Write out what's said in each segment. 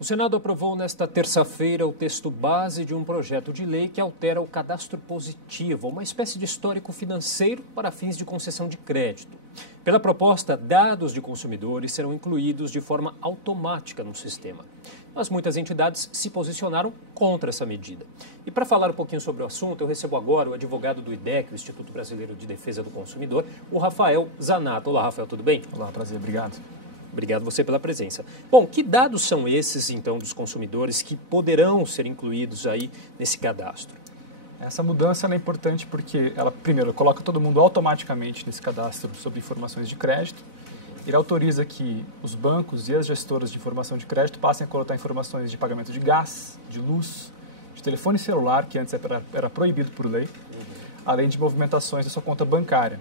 O Senado aprovou nesta terça-feira o texto base de um projeto de lei que altera o cadastro positivo, uma espécie de histórico financeiro para fins de concessão de crédito. Pela proposta, dados de consumidores serão incluídos de forma automática no sistema. Mas muitas entidades se posicionaram contra essa medida. E para falar um pouquinho sobre o assunto, eu recebo agora o advogado do IDEC, o Instituto Brasileiro de Defesa do Consumidor, o Rafael Zanato. Olá, Rafael, tudo bem? Olá, prazer, obrigado. Obrigado você pela presença. Bom, que dados são esses, então, dos consumidores que poderão ser incluídos aí nesse cadastro? Essa mudança é importante porque ela, primeiro, coloca todo mundo automaticamente nesse cadastro sobre informações de crédito. Ele autoriza que os bancos e as gestoras de informação de crédito passem a coletar informações de pagamento de gás, de luz, de telefone celular, que antes era proibido por lei, além de movimentações da sua conta bancária.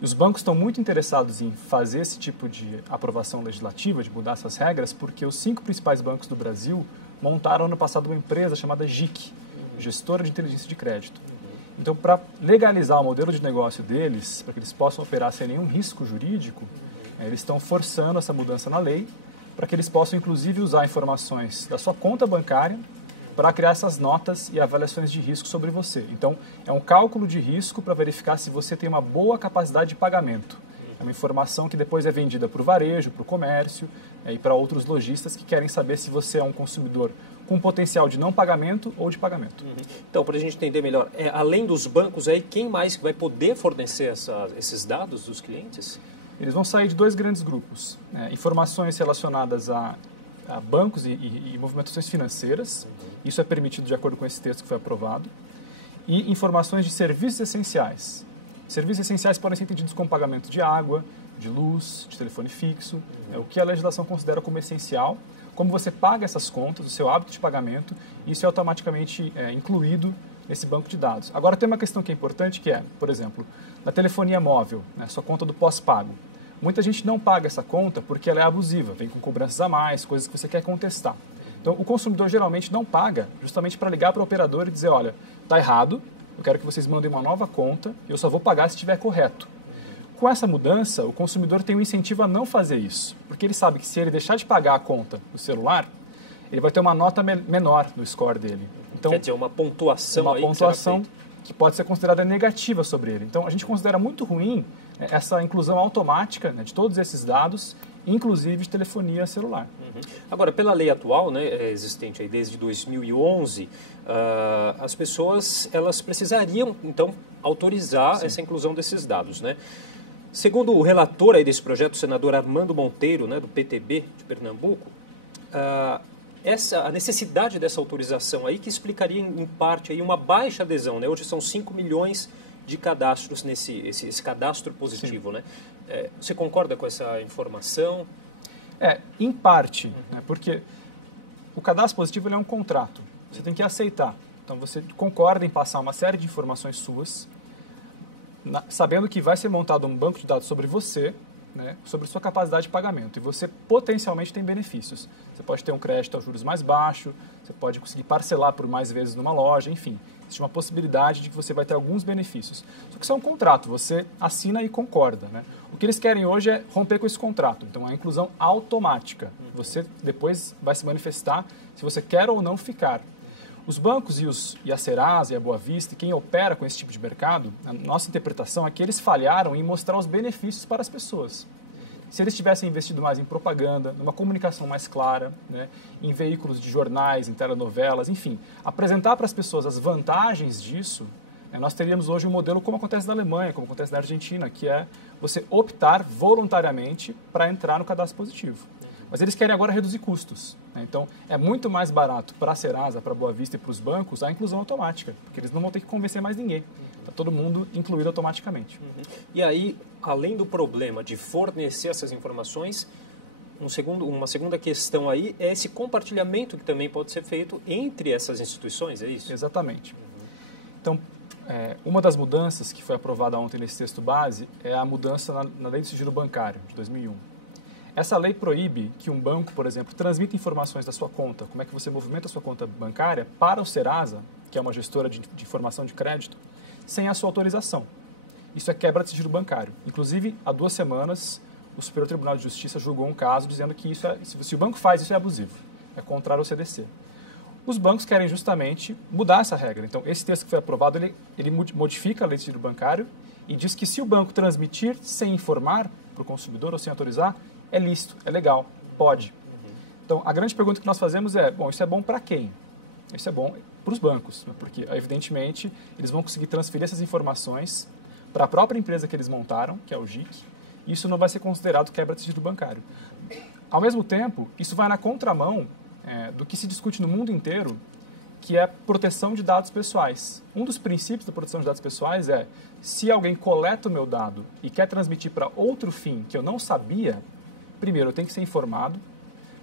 E os bancos estão muito interessados em fazer esse tipo de aprovação legislativa, de mudar essas regras, porque os 5 principais bancos do Brasil montaram ano passado uma empresa chamada GIC, Gestora de Inteligência de Crédito. Então, para legalizar o modelo de negócio deles, para que eles possam operar sem nenhum risco jurídico, eles estão forçando essa mudança na lei, para que eles possam, inclusive, usar informações da sua conta bancária para criar essas notas e avaliações de risco sobre você. Então, é um cálculo de risco para verificar se você tem uma boa capacidade de pagamento. É uma informação que depois é vendida para o varejo, para o comércio e para outros lojistas que querem saber se você é um consumidor com potencial de não pagamento ou de pagamento. Então, para a gente entender melhor, além dos bancos, aí, quem mais vai poder fornecer esses dados dos clientes? Eles vão sair de 2 grandes grupos. Informações relacionadas a bancos e movimentações financeiras, isso é permitido de acordo com esse texto que foi aprovado, e informações de serviços essenciais. Serviços essenciais podem ser entendidos como pagamento de água, de luz, de telefone fixo, o que a legislação considera como essencial, como você paga essas contas, o seu hábito de pagamento, isso é automaticamente incluído nesse banco de dados. Agora tem uma questão que é importante, que é, por exemplo, na telefonia móvel, sua conta do pós-pago. Muita gente não paga essa conta porque ela é abusiva, vem com cobranças a mais, coisas que você quer contestar. Então, o consumidor geralmente não paga justamente para ligar para o operador e dizer, olha, está errado, eu quero que vocês mandem uma nova conta e eu só vou pagar se estiver correto. Com essa mudança, o consumidor tem um incentivo a não fazer isso, porque ele sabe que se ele deixar de pagar a conta do celular, ele vai ter uma nota menor no score dele. Então, quer dizer, uma pontuação que pode ser considerada negativa sobre ele. Então, a gente considera muito ruim essa inclusão automática de todos esses dados, inclusive de telefonia celular. Agora, pela lei atual, existente aí desde 2011, as pessoas elas precisariam, então, autorizar essa inclusão desses dados, né? Segundo o relator aí desse projeto, o senador Armando Monteiro, do PTB de Pernambuco, a necessidade dessa autorização aí que explicaria, em parte, aí, uma baixa adesão, né? Hoje são 5 milhões de cadastros esse cadastro positivo, né? Você concorda com essa informação? Em parte, porque o cadastro positivo ele é um contrato, você tem que aceitar. Então você concorda em passar uma série de informações suas, sabendo que vai ser montado um banco de dados sobre você, sobre sua capacidade de pagamento, e você potencialmente tem benefícios. Você pode ter um crédito a juros mais baixo, você pode conseguir parcelar por mais vezes numa loja, enfim. Existe uma possibilidade de que você vai ter alguns benefícios. Só que isso é um contrato, você assina e concorda. O que eles querem hoje é romper com esse contrato. Então, a inclusão automática. Você depois vai se manifestar se você quer ou não ficar. Os bancos e a Serasa e a Boa Vista, quem opera com esse tipo de mercado, a nossa interpretação é que eles falharam em mostrar os benefícios para as pessoas. Se eles tivessem investido mais em propaganda, numa comunicação mais clara, em veículos de jornais, em telenovelas, enfim, apresentar para as pessoas as vantagens disso, nós teríamos hoje um modelo como acontece na Alemanha, como acontece na Argentina, que é você optar voluntariamente para entrar no cadastro positivo. Mas eles querem agora reduzir custos. Então, é muito mais barato para a Serasa, para a Boa Vista e para os bancos a inclusão automática, porque eles não vão ter que convencer mais ninguém. Está todo mundo incluído automaticamente. E aí, além do problema de fornecer essas informações, uma segunda questão aí é esse compartilhamento que também pode ser feito entre essas instituições, é isso? Exatamente. Então, uma das mudanças que foi aprovada ontem nesse texto base é a mudança na Lei do Sigilo Bancário, de 2001. Essa lei proíbe que um banco, por exemplo, transmita informações da sua conta, como é que você movimenta a sua conta bancária, para o Serasa, que é uma gestora de informação de crédito, sem a sua autorização. Isso é quebra de sigilo bancário. Inclusive, há 2 semanas, o Superior Tribunal de Justiça julgou um caso dizendo que se o banco faz isso, é abusivo. é contrário ao CDC. Os bancos querem justamente mudar essa regra. Então, esse texto que foi aprovado, ele modifica a lei de sigilo bancário e diz que se o banco transmitir sem informar para o consumidor ou sem autorizar, é lícito, é legal, pode. Então, a grande pergunta que nós fazemos é, bom, isso é bom para quem? Isso é bom para os bancos, porque, evidentemente, eles vão conseguir transferir essas informações para a própria empresa que eles montaram, que é o GIC, e isso não vai ser considerado quebra de sigilo bancário. Ao mesmo tempo, isso vai na contramão do que se discute no mundo inteiro, que é a proteção de dados pessoais. Um dos princípios da proteção de dados pessoais é, se alguém coleta o meu dado e quer transmitir para outro fim que eu não sabia, primeiro, eu tenho que ser informado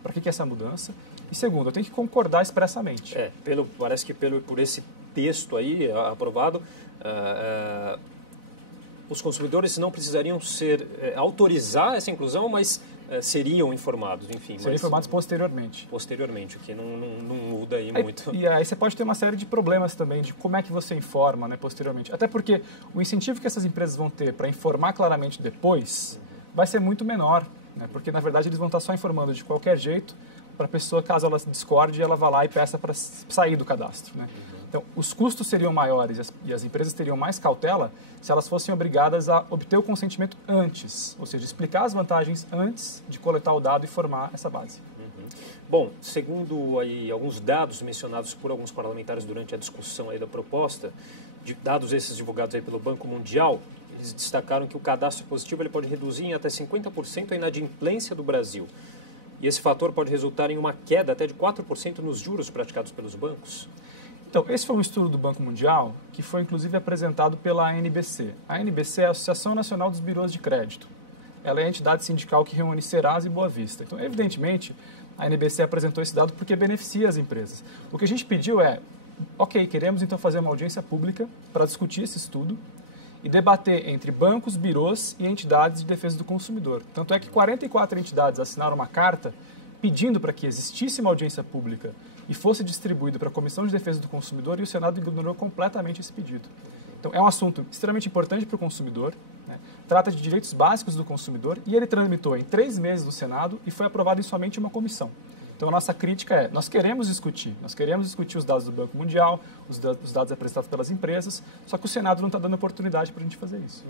para que é essa mudança, e segundo, eu tenho que concordar expressamente. Parece que por esse texto aí aprovado, os consumidores não precisariam autorizar essa inclusão, mas seriam informados, enfim. Seriam informados posteriormente. Posteriormente, o que não muda aí muito. E aí você pode ter uma série de problemas também de como é que você informa, né, posteriormente. Até porque o incentivo que essas empresas vão ter para informar claramente depois vai ser muito menor, né, porque na verdade eles vão estar só informando de qualquer jeito para a pessoa, caso ela se discorde, ela vá lá e peça para sair do cadastro, né? Então, os custos seriam maiores e as empresas teriam mais cautela se elas fossem obrigadas a obter o consentimento antes, ou seja, explicar as vantagens antes de coletar o dado e formar essa base. Bom, segundo aí alguns dados mencionados por alguns parlamentares durante a discussão aí da proposta, dados esses divulgados aí pelo Banco Mundial, eles destacaram que o cadastro positivo ele pode reduzir em até 50% a inadimplência do Brasil. E esse fator pode resultar em uma queda até de 4% nos juros praticados pelos bancos. Então, esse foi um estudo do Banco Mundial que foi inclusive apresentado pela ANBC. A ANBC é a Associação Nacional dos Birôs de Crédito. Ela é a entidade sindical que reúne Serasa e Boa Vista. Então, evidentemente, a ANBC apresentou esse dado porque beneficia as empresas. O que a gente pediu é, ok, queremos então fazer uma audiência pública para discutir esse estudo e debater entre bancos, birôs e entidades de defesa do consumidor. Tanto é que 44 entidades assinaram uma carta pedindo para que existisse uma audiência pública e fosse distribuído para a Comissão de Defesa do Consumidor, e o Senado ignorou completamente esse pedido. Então, é um assunto extremamente importante para o consumidor, né? Trata de direitos básicos do consumidor, e ele tramitou em 3 meses no Senado e foi aprovado em somente uma comissão. Então, a nossa crítica é, nós queremos discutir os dados do Banco Mundial, os dados apresentados pelas empresas, só que o Senado não está dando oportunidade para a gente fazer isso.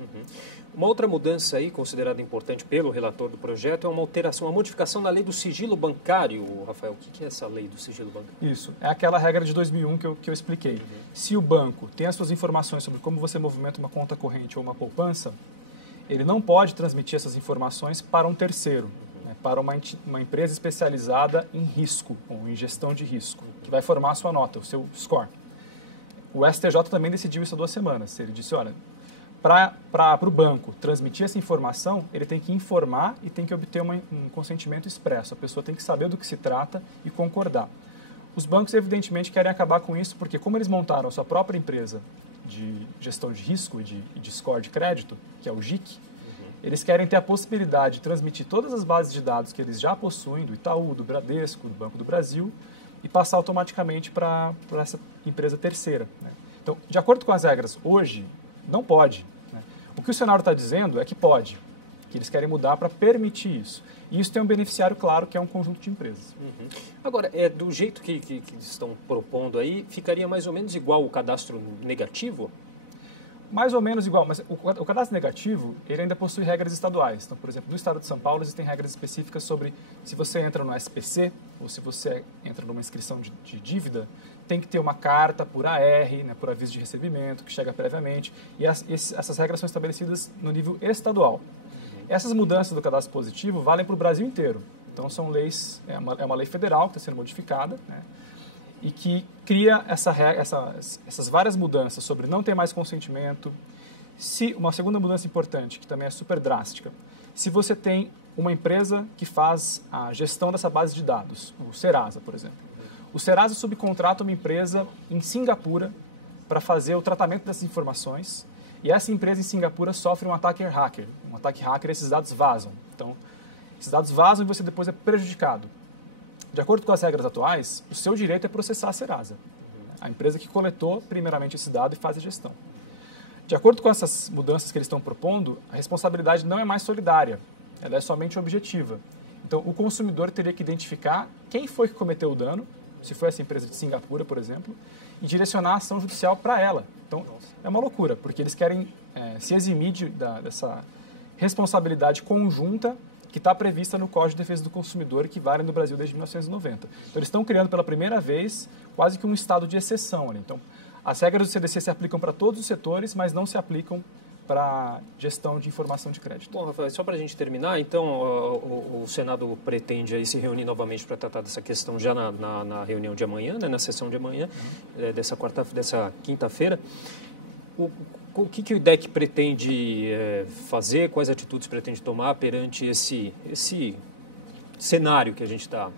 Uma outra mudança aí, considerada importante pelo relator do projeto, é uma modificação na lei do sigilo bancário. Rafael, o que é essa lei do sigilo bancário? Isso, é aquela regra de 2001 que eu expliquei. Se o banco tem as suas informações sobre como você movimenta uma conta corrente ou uma poupança, ele não pode transmitir essas informações para um terceiro, para uma empresa especializada em risco, ou em gestão de risco, que vai formar a sua nota, o seu score. O STJ também decidiu isso há 2 semanas. Ele disse, olha, para o banco transmitir essa informação, ele tem que informar e tem que obter um consentimento expresso. A pessoa tem que saber do que se trata e concordar. Os bancos, evidentemente, querem acabar com isso, porque como eles montaram a sua própria empresa de gestão de risco e de score de crédito, que é o GIC, eles querem ter a possibilidade de transmitir todas as bases de dados que eles já possuem, do Itaú, do Bradesco, do Banco do Brasil, e passar automaticamente para essa empresa terceira, né? Então, de acordo com as regras, hoje, não pode, né? O que o Senado está dizendo é que pode, que eles querem mudar para permitir isso. E isso tem um beneficiário claro, que é um conjunto de empresas. Agora, do jeito que estão propondo aí, ficaria mais ou menos igual o cadastro negativo? Mais ou menos igual, mas o cadastro negativo, ele ainda possui regras estaduais. Então, por exemplo, no estado de São Paulo, existem regras específicas sobre se você entra no SPC ou se você entra numa inscrição de dívida, tem que ter uma carta por AR, né, por aviso de recebimento, que chega previamente. E essas regras são estabelecidas no nível estadual. Essas mudanças do cadastro positivo valem para o Brasil inteiro. Então, são leis, é uma lei federal que está sendo modificada, né, e que cria essas várias mudanças sobre não ter mais consentimento. Uma segunda mudança importante, que também é super drástica, se você tem uma empresa que faz a gestão dessa base de dados, o Serasa, por exemplo. O Serasa subcontrata uma empresa em Singapura para fazer o tratamento dessas informações, e essa empresa em Singapura sofre um ataque hacker. Um ataque hacker, esses dados vazam. Então, esses dados vazam e você depois é prejudicado. De acordo com as regras atuais, o seu direito é processar a Serasa, a empresa que coletou primeiramente esse dado e faz a gestão. De acordo com essas mudanças que eles estão propondo, a responsabilidade não é mais solidária, ela é somente objetiva. Então, o consumidor teria que identificar quem foi que cometeu o dano, se foi essa empresa de Singapura, por exemplo, e direcionar a ação judicial para ela. Então, é uma loucura, porque eles querem se eximir dessa responsabilidade conjunta que está prevista no Código de Defesa do Consumidor, que vale no Brasil desde 1990. Então, eles estão criando pela primeira vez quase que um estado de exceção ali. Então, as regras do CDC se aplicam para todos os setores, mas não se aplicam para gestão de informação de crédito. Bom, Rafael, só para a gente terminar, então o Senado pretende aí se reunir novamente para tratar dessa questão já na reunião de amanhã, né, na sessão de amanhã, dessa quinta-feira. O que o IDEC pretende fazer, quais atitudes pretende tomar perante esse cenário que a gente está...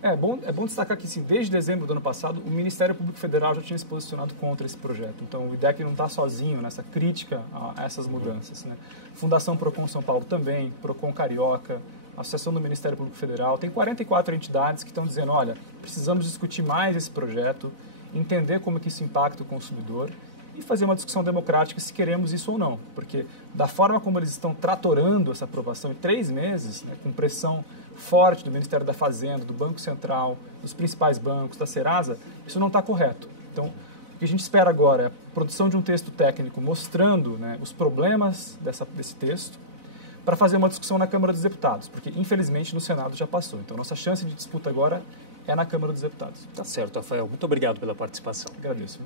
É bom destacar que, sim, desde dezembro do ano passado, o Ministério Público Federal já tinha se posicionado contra esse projeto. Então, o IDEC não está sozinho nessa crítica a essas mudanças, né? Fundação Procon São Paulo também, Procon Carioca, Associação do Ministério Público Federal. Tem 44 entidades que estão dizendo, olha, precisamos discutir mais esse projeto, entender como que isso impacta o consumidor e fazer uma discussão democrática se queremos isso ou não. Porque da forma como eles estão tratorando essa aprovação em 3 meses, né, com pressão forte do Ministério da Fazenda, do Banco Central, dos principais bancos, da Serasa, isso não está correto. Então, o que a gente espera agora é a produção de um texto técnico mostrando, né, os problemas desse texto para fazer uma discussão na Câmara dos Deputados, porque, infelizmente, no Senado já passou. Então, nossa chance de disputa agora é na Câmara dos Deputados. Tá certo, Rafael. Muito obrigado pela participação. Agradeço.